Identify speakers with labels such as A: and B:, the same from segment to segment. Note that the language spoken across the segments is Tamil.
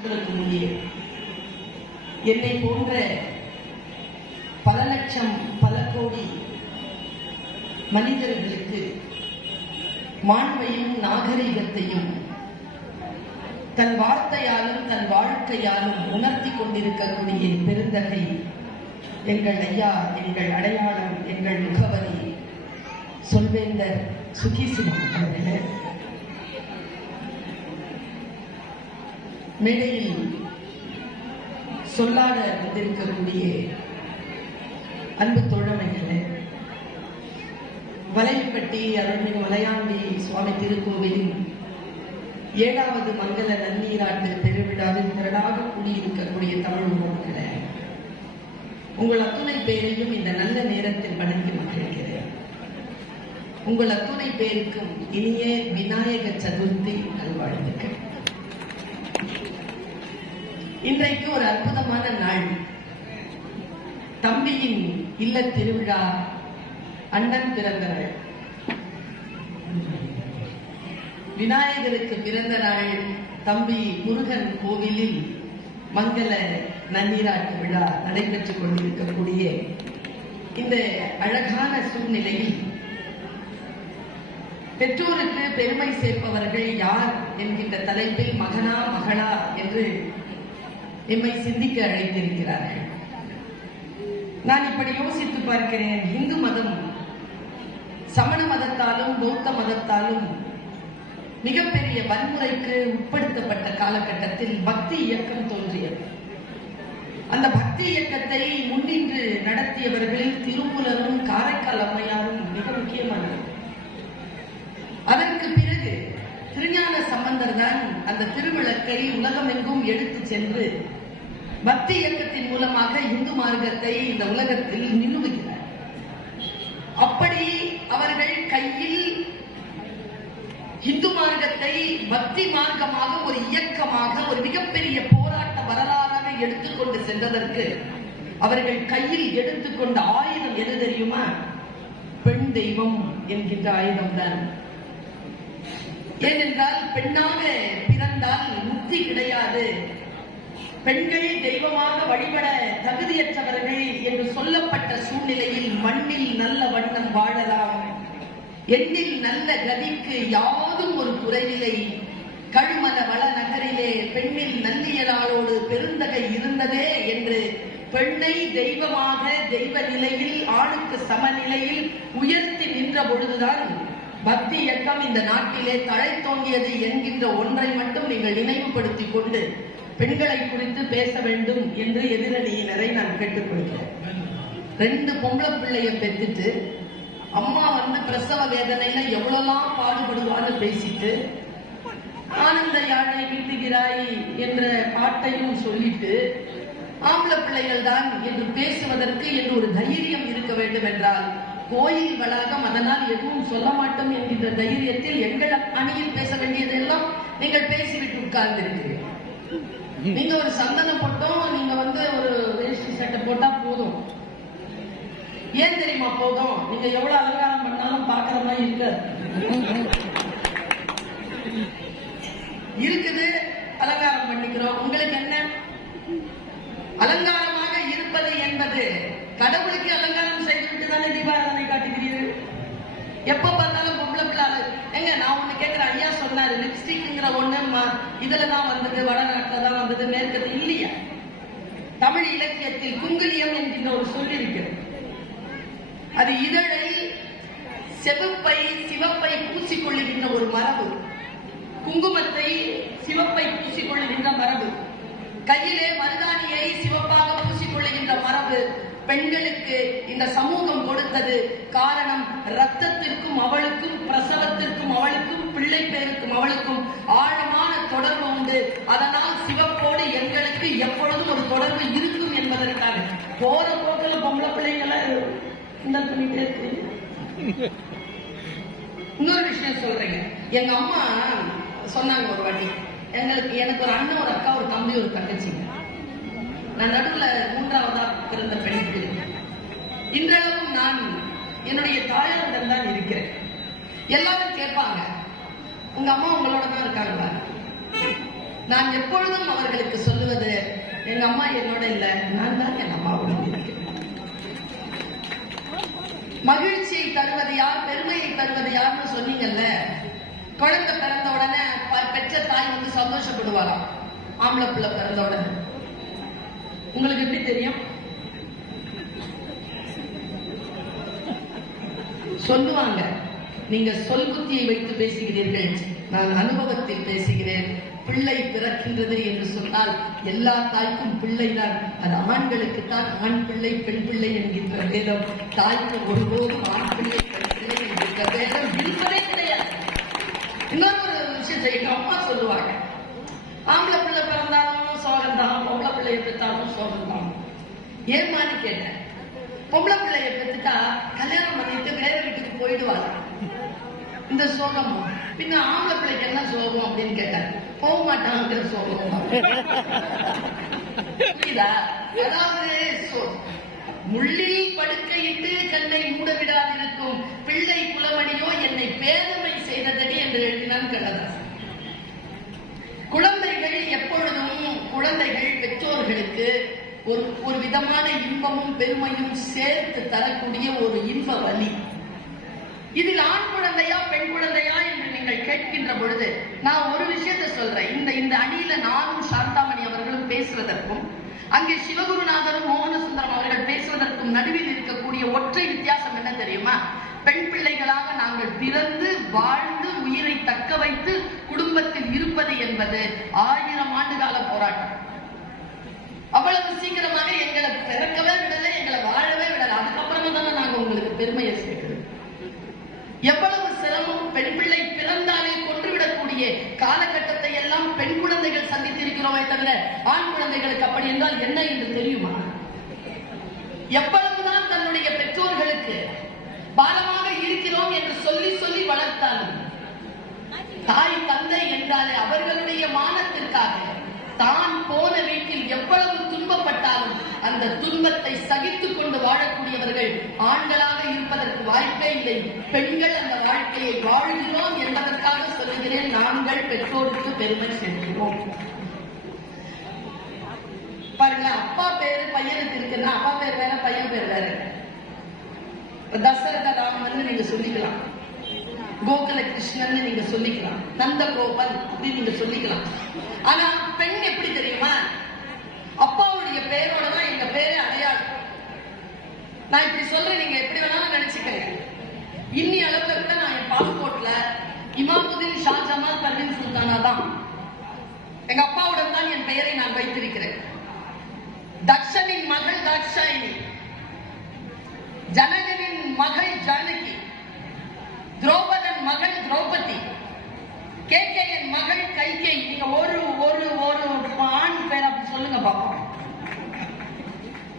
A: உங்களுக்கு முடியும் என்னை போன்ற பல லட்சம் பல கோடி மனிதர்களுக்கு மாண்பையும் நாகரீகத்தையும் தன் வார்த்தையாலும் தன் வாழ்க்கையாலும் உணர்த்தி கொண்டிருக்கக்கூடிய பெருந்தகை எங்கள் ஐயா எங்கள் அடையாளம் எங்கள் முகவரி சொல்வேந்தர் சுகீசிவம் அவர்களே. மேடையில் சொல்லாத வந்திருக்கக்கூடிய அன்பு தோழமைகளே வலையப்பட்டி அருள்மிகு மலையாண்டி சுவாமி திருக்கோவிலின் ஏழாவது மங்கள நன்னீராட்டு பெருவிழாவில் திரளாக கூடியிருக்கக்கூடிய தமிழ் உறவுகளே உங்கள் அத்துணை பேரையும் இந்த நல்ல நேரத்தில் வணங்கி மகிழ்கிறேன். உங்கள் அத்துணை பேருக்கும் இனிய விநாயக சதுர்த்தி நல்வாழ்த்துக்கள். இன்றைக்கு ஒரு அற்புதமான நாள். தம்பியின் இல்ல திருவிழா அண்ணன் பிறந்த நாள் விநாயகருக்கு பிறந்த நாள் தம்பி முருகன் கோவிலில் மங்கள நன்னீராட்டு விழா நடைபெற்றுக் கொண்டிருக்கக்கூடிய இந்த அழகான சூழ்நிலையில் பெற்றோருக்கு பெருமை சேர்ப்பவர்கள் யார் என்கின்ற தலைப்பில் மகனா மகளா என்று எம்மை சிந்திக்க அழைத்திருக்கிறார்கள். நான் இப்படி யோசித்து பார்க்கிறேன். இந்து மதம் சமண மதத்தாலும் பௌத்த மதத்தாலும் மிகப்பெரிய வன்முறைக்கு உட்படுத்தப்பட்ட காலகட்டத்தில் பக்தி இயக்கம் தோன்றியது. அந்த பக்தி இயக்கத்தை முன்னின்று நடத்தியவர்களில் திருமூலரும் காரைக்கால் அம்மையாரும் மிக முக்கியமானது அதற்கு பிறகு திருஞான சம்பந்தர் தான் அந்த திருவிளக்கை உலகமெங்கும் எடுத்து சென்று பக்தி இயக்கத்தின் மூலமாக இந்து மார்க்கத்தை இந்த உலகத்தில் நிறுவுகிறார். அப்படி அவர்கள் கையில் இந்து மார்க்கத்தை பக்தி மார்க்கமாக ஒரு இயக்கமாக ஒரு மிகப்பெரிய போராட்ட வரலாறாக எடுத்துக்கொண்டு சென்றதற்கு அவர்கள் கையில் எடுத்துக்கொண்ட ஆயுதம் எது தெரியுமா? பெண் தெய்வம் என்கின்ற ஆயுதம் தான் ஏனென்றால் பெண்ணாக பிறந்தால் முக்தி கிடையாது. பெண்கள் தெய்வமாக வழிபட தகுதியற்றவர்கள் என்று சொல்லப்பட்ட சூழ்நிலையில் மண்ணில் நல்ல வண்ணம் வாழலாம். எண்ணில் நல்ல கதிக்கு யாதும் ஒரு குறைநிலை. கழுமல வள நகரிலே பெண்ணில் நல்லியலாளோடு பெருந்தகை இருந்ததே என்று பெண்ணை தெய்வமாக தெய்வ நிலையில் ஆணுக்கு சமநிலையில் உயர்த்தி நின்ற பொழுதுதான் பக்தி இயக்கம் இந்த நாட்டிலே தழைத்தோங்கியது என்கின்ற ஒன்றை மட்டும் நீங்கள் நினைவுபடுத்திக் கொண்டு பெண்களை குறித்து பேச வேண்டும் என்று எதிரணியினரை நான் கேட்டுக்கொள்கிறேன். ரெண்டு பொம்பளை பிள்ளைய பெற்றுட்டு அம்மா வந்து பிரசவ வேதனையில எவ்வளவுலாம் பாடுபடுவான்னு பேசிட்டு ஆனந்த யாழை வீட்டுகிறாய் என்ற பாட்டையும் சொல்லிட்டு ஆம்பளை பிள்ளைகள் தான் என்று பேசுவதற்கு என்று ஒரு தைரியம் இருக்க வேண்டும் என்றால் கோயில் வளாகம் அதனால் எதுவும் சொல்ல மாட்டோம் என்கின்ற தைரியத்தில் எங்கள் அணியில் பேச வேண்டியதெல்லாம் நீங்கள் பேசிவிட்டு உட்கார்ந்திருக்கிறீர்கள். நீங்க ஒரு சந்தனம் போட்டோம் நீங்க வந்து ஒரு வேஷ்டி சட்டை போட்டா போதும். ஏன் தெரியுமா போதும்? நீங்க எவ்வளவு அலங்காரம் பண்ணாலும் பாக்குற மாதிரி இருக்காது இருக்குது அலங்காரம் பண்ணிக்கிறோம். உங்களுக்கு என்ன? அலங்காரமாக இருப்பது என்பது. கடவுளுக்கு அலங்காரம் செய்துவிட்டு தானே தீபாராதனை காட்டுகிறீர்கள்? எப்ப பார்த்தாலும் நான் ஒண்ணு கேட்கிறேன் ஐயா சொன்னாரு லிப்ஸ்டிக்ங்கிற ஒண்ணு ம- இதுல தான் வந்தது வடநாட்டுல தான் வந்தது மேற்கத்து இல்லையா? தமிழ் இலக்கியத்தில் குங்குலியம் என்கின்ற ஒரு சொல் இருக்கிறது. அது இதழை செவப்பை சிவப்பை பூசிக்கொள்ளுகின்ற ஒரு மரபு. குங்குமத்தை சிவப்பை பூசிக்கொள்ளுகின்ற மரபு. கையிலே மருதாணியை சிவப்பாக பூசிக்கொள்ளுகின்ற மரபு. பெண்களுக்கு இந்த சமூகம் கொடுத்தது காரணம் ரத்தத்திற்கும் அவளுக்கும் பிரசவத்திற்கும் அவளுக்கும் பிள்ளை பேருக்கும் அவளுக்கும் ஆழமான தொடர்பு உண்டு. அதனால் சிவப்போடு எங்களுக்கு எப்பொழுதும் ஒரு தொடர்பு இருக்கும் என்பதற்காக போற போக்கில் பொம்பளை பிள்ளைங்களை கிண்டல் பண்ணிட்டே இருக்கு இன்னொரு விஷயம் சொல்றேங்க. எங்க அம்மா சொன்னாங்க ஒரு வாட்டி எங்களுக்கு எனக்கு ஒரு அண்ணன் ஒரு அக்கா ஒரு தம்பி ஒரு தங்கச்சிங்க. நான் நடுவுல மூன்றாவதா பிறந்த பெண் இன்றளவும் நான் என்னுடைய தாயாரிடம் தான் இருக்கிறேன். எல்லாரும் கேட்பாங்க உங்க அம்மா உங்களோட தான் இருக்காங்களா? நான் எப்பொழுதும் அவர்களுக்கு சொல்லுவது எங்க அம்மா என்னோட இல்ல நான் தான் என் அம்மாவோட இருக்கிறேன். மகிழ்ச்சியை தருவது யார் பெருமையை தருவது யாருன்னு சொன்னீங்கல்ல குழந்தை பிறந்த உடனே பெற்ற தாய் வந்து சந்தோஷப்படுவாராம் ஆம்பளை பிள்ளை பிறந்த உடனே. உங்களுக்கு எப்படி தெரியும்? சொல்லுவாங்க. நீங்க சொல் புத்தியை வைத்து பேசுகிறீர்கள். நான் அனுபவத்தில் பேசுகிறேன். பிள்ளை பிறக்கின்றது என்று சொன்னால் எல்லா தாய்க்கும் பிள்ளைதான். அது ஆண்களுக்கு தான் ஆண் பிள்ளை பெண் பிள்ளை என்கின்ற வேதம் தாய்க்கு ஒருபோதும் ஆண் பிள்ளை பெண் பிள்ளை என்கின்ற வேதம் இருப்பதே கிடையாது. இன்னொரு ஒரு விஷயத்தை எங்க அம்மா சொல்லுவாங்க. ஆம்பளை பிள்ளை பிறந்தாலும் சோகம் தான் பொம்பளை பிள்ளைய பெற்றாலும் சோகம் தான் ஏமான்னு கேட்டேன். பொம்பளை பிள்ளைய பெற்றுட்டா கல்யாணம் பண்ணிட்டு வேற வீட்டுக்கு போயிடுவாங்க இந்த சோகம்? பின்ன ஆம்பளை பிள்ளைக்கு என்ன சோகம் அப்படின்னு கேட்டேன். போக மாட்டாங்கிற சோகம். புரியுதா? அதாவது முள்ளில் படுக்கையிட்டு கண்ணை மூட விடாதிருக்கும் பிள்ளை குலமணியோ என்னை பேதமை செய்ததடி என்று எழுதினான் கண்ணதாசன். குழந்தைகள் எப்பொழுதும் குழந்தைகள் பெற்றோர்களுக்கு ஒரு ஒரு விதமான இன்பமும் பெருமையும் சேர்த்து தரக்கூடிய ஒரு இன்ப வலி இதில் ஆண் குழந்தையா பெண் குழந்தையா என்று நீங்கள் கேட்கின்ற பொழுது நான் ஒரு விஷயத்தை சொல்றேன். இந்த இந்த அணியில நானும் சாந்தாமணி அவர்களும் பேசுவதற்கும் அங்கே சிவகுருநாதரும் மோகனசுந்தரம் அவர்கள் பேசுவதற்கும் நடுவில் இருக்கக்கூடிய ஒற்றை வித்தியாசம் என்ன தெரியுமா? பெண் பிள்ளைகளாக நாங்கள் பிறந்து வாழ்ந்து உயிரை தக்க வைத்து குடும்பத்தில் இருப்பது என்பது ஆயிரம் ஆண்டு கால போராட்டம். அவ்வளவு சீக்கிரமாக எங்களை பிறக்கவே விடலை எங்களை வாழவே விடல. அதுக்கப்புறமா தானே நாங்கள் உங்களுக்கு பெருமையை சேர்க்கிறோம். எவ்வளவு சிரமம் பெண் பிள்ளை பிறந்தாலே கொன்றுவிடக்கூடிய காலகட்டத்தை எல்லாம் பெண் குழந்தைகள் சந்தித்திருக்கிறோமே தவிர ஆண் குழந்தைகளுக்கு அப்படி என்றால் என்ன என்று தெரியுமா? எவ்வளவுதான் தன்னுடைய பெற்றோர்களுக்கு பாலமாக இருக்கிறோம் என்று சொல்லி சொல்லி வளர்த்தாலும் தாய் தந்தை என்றாலே அவர்களுடைய மானத்திற்காக தான் போன வீட்டில் எவ்வளவு துன்பப்பட்டாலும் அந்த துன்பத்தை சகித்துக் கொண்டு ஆண்களாக இருப்பதற்கு வாய்ப்பே இல்லை. பெண்கள் அந்த வாழ்க்கையை வாழ்கிறோம் என்பதற்காக சொல்லுகிறேன் நாங்கள் பெற்றோருக்கு பெருமை சேர்க்கிறோம். பாருங்க அப்பா பேரு பையனுக்கு இருக்குன்னா அப்பா பேர் வேற பையன் பேர் வேற. தசரத ராமன் நீங்க சொல்லிக்கலாம். கோகுல கிருஷ்ணன் நீங்க சொல்லிக்கலாம். நந்த கோபன் அப்படின்னு நீங்க சொல்லிக்கலாம். ஆனா பெண் எப்படி தெரியுமா? அப்பாவுடைய பேரோட தான் எங்க பேரே அடையாளம் நான் இப்படி சொல்றேன் நீங்க எப்படி வேணாலும் நினைச்சுக்கங்க. இன்னி அளவுல கூட நான் என் பாஸ்போர்ட்ல இமாமுதீன் ஷாஜமால் பர்வீன் சுல்தானா தான். எங்க அப்பாவுடன் தான் என் பெயரை நான் வைத்திருக்கிறேன். தக்ஷனின் மகள் தாட்சாயினி ஜனகனின் மகள் ஜானகி துரோபதன் மகள் திரௌபதி கேகேயன் மகள் கைகை நீங்க ஒரு ஒரு ஒரு ஆண் பேர் அப்படி சொல்லுங்க பாப்போம்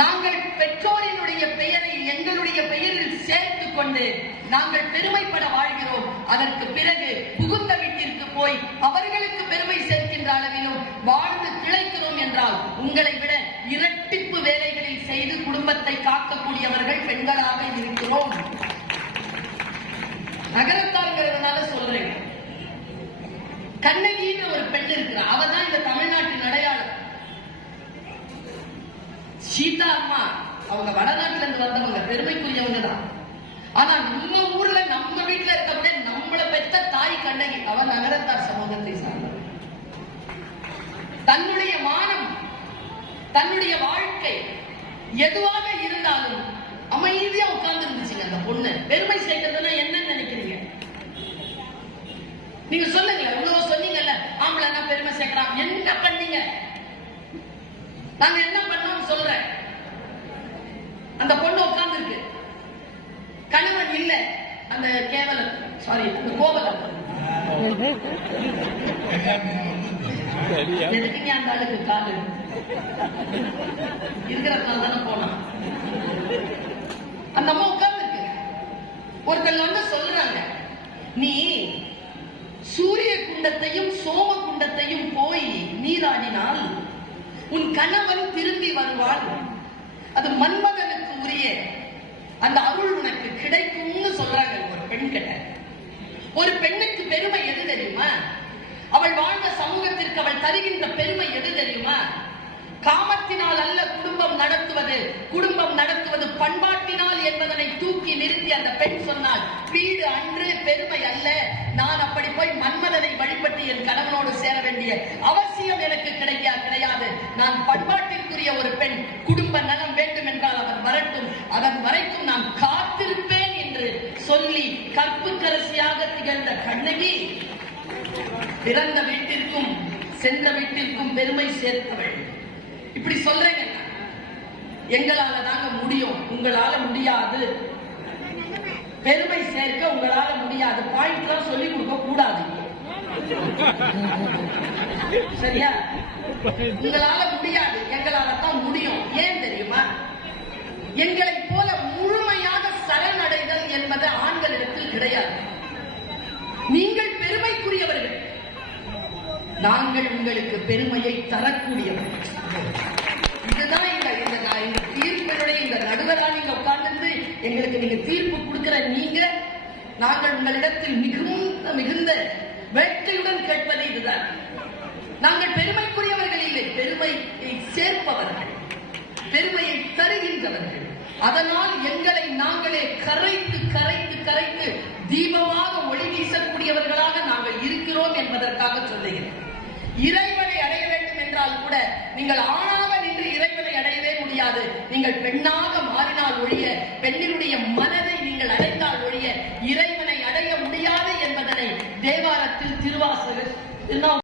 A: நாங்கள் பெற்றோரினுடைய பெயரை எங்களுடைய பெயரில் சேர்த்து கொண்டு நாங்கள் பெருமைப்பட வாழ்கிறோம். அதற்கு பிறகு புகுந்த வீட்டிற்கு போய் அவர்களுக்கு பெருமை சேர்க்கின்ற அளவிலும் வாழ்ந்து திளைக்கிறோம் என்றால் உங்களை விட இரட்டிப்பு வேலைகளில் செய்து குடும்பத்தை காக்கக்கூடியவர்கள் பெண்களாக இருக்கிறோம். நகரத்தாருங்கிறதுனால சொல்றேன். கண்ணகின்ற ஒரு பெண் இருக்கிறார் அவ தான் இந்த தமிழ்நாட்டின் அடையாளம். சீதா அம்மா அவங்க வடநாட்டில இருந்து வந்தவங்க பெருமைக்குரியவங்க தான். ஆனா நம்ம ஊர்ல நம்ம வீட்டுல இருக்கக்கூடிய நம்மள பெற்ற தாய் கண்ணகி அவ நகரத்தார் சமூகத்தை சார்ந்த தன்னுடைய மானம் தன்னுடைய வாழ்க்கை எதுவாக இருந்தாலும் அமைதியா உட்கார்ந்து இருந்துச்சுங்க அந்த பொண்ணு. பெருமை சேர்க்கறதுன்னா என்னன்னு நினைக்கிறீங்க? நீங்க சொல்லுங்க இவ்வளவு சொன்னீங்கல்ல ஆம்பளை நான் பெருமை சேர்க்கிறான். என்ன பண்ணீங்க? நாங்க என்ன பண்ணோம் சொல்றேன். அந்த பொண்ணு உட்கார்ந்து இருக்கு கணவன் இல்ல அந்த கேவலம். சாரி அந்த கோவலம். எதுக்குங்க அந்த ஆளுக்கு காலு இருக்கிறதுனால தானே போனான் அந்த அம்மா உட்கார்ந்து இருக்கு ஒருத்தங்க வந்து சொல்றாங்க நீ சூரிய குண்டத்தையும் சோம குண்டத்தையும் போய் நீராடினால் உன் கணவன் திரும்பி வருவான். அது மன்மதனுக்கு உரிய அந்த அருள் உனக்கு கிடைக்கும்னு சொல்றாங்க. பெண் கிட்ட ஒரு பெண்ணுக்கு பெருமை எது தெரியுமா? அவள் வாழ்ந்த சமூகத்திற்கு அவள் தருகின்ற பெருமை எது தெரியுமா? காமத்தினால் அல்ல குடும்பம் நடத்துவது குடும்பம் நடத்துவது பண்பாட்டினால் என்பதனை தூக்கி நிறுத்தி அந்த பெண் சொன்னால் வீடு அன்று பெருமை அல்ல. நான் அப்படி போய் மன்மதனை வழிபட்டு என் கணவனோடு சேர வேண்டிய அவசியம் எனக்கு கிடைக்க கிடையாது. நான் பண்பாட்டிற்குரிய ஒரு பெண் குடும்ப நலம் வேண்டும் என்றால் அவர் வரட்டும். அதன் வரைக்கும் நான் காத்து கற்புக்கரசியாக திகழ்ந்த கண்ணகி பிறந்த வீட்டிற்கும் சென்ற வீட்டிற்கும் பெருமை சேர்த்தவள். இப்படி சொல்றேங்க. எங்களால தாங்க முடியும். உங்களால முடியாது. பெருமை சேர்க்க உங்களால முடியாது. பாயிண்ட் தான் சொல்லி கொடுக்க கூடாது. சரியா? உங்களால முடியாது. எங்களால தான் முடியும். ஏன் தெரியுமா? எங்களைப் போல கிடையாது. நீங்கள் பெருமைக்குரியவர்கள். நாங்கள் உங்களுக்கு பெருமையை தரக்கூடியவர்கள். இதுதான் இந்த இந்த இந்த தீர்ப்பினுடைய இந்த நடுவரா நீங்க உட்கார்ந்து எங்களுக்கு நீங்க தீர்ப்பு கொடுக்கிற நீங்க நாங்கள் உங்களிடத்தில் மிகுந்த மிகுந்த வேட்கையுடன் கேட்பது இதுதான். நாங்கள் பெருமைக்குரியவர்கள் இல்லை பெருமையை சேர்ப்பவர்கள் பெருமையை தருகின்றவர்கள். அதனால் எங்களை நாம் தீபமாக ஒளி வீசக்கூடியவர்களாக நாங்கள் இருக்கிறோம் என்பதற்காக சொல்லுகிறேன். இறைவனை அடைய வேண்டும் என்றால் கூட நீங்கள் ஆணாக நின்று இறைவனை அடையவே முடியாது. நீங்கள் பெண்ணாக மாறினால் ஒழிய பெண்ணினுடைய மனதை நீங்கள் அடைந்தால் ஒழிய இறை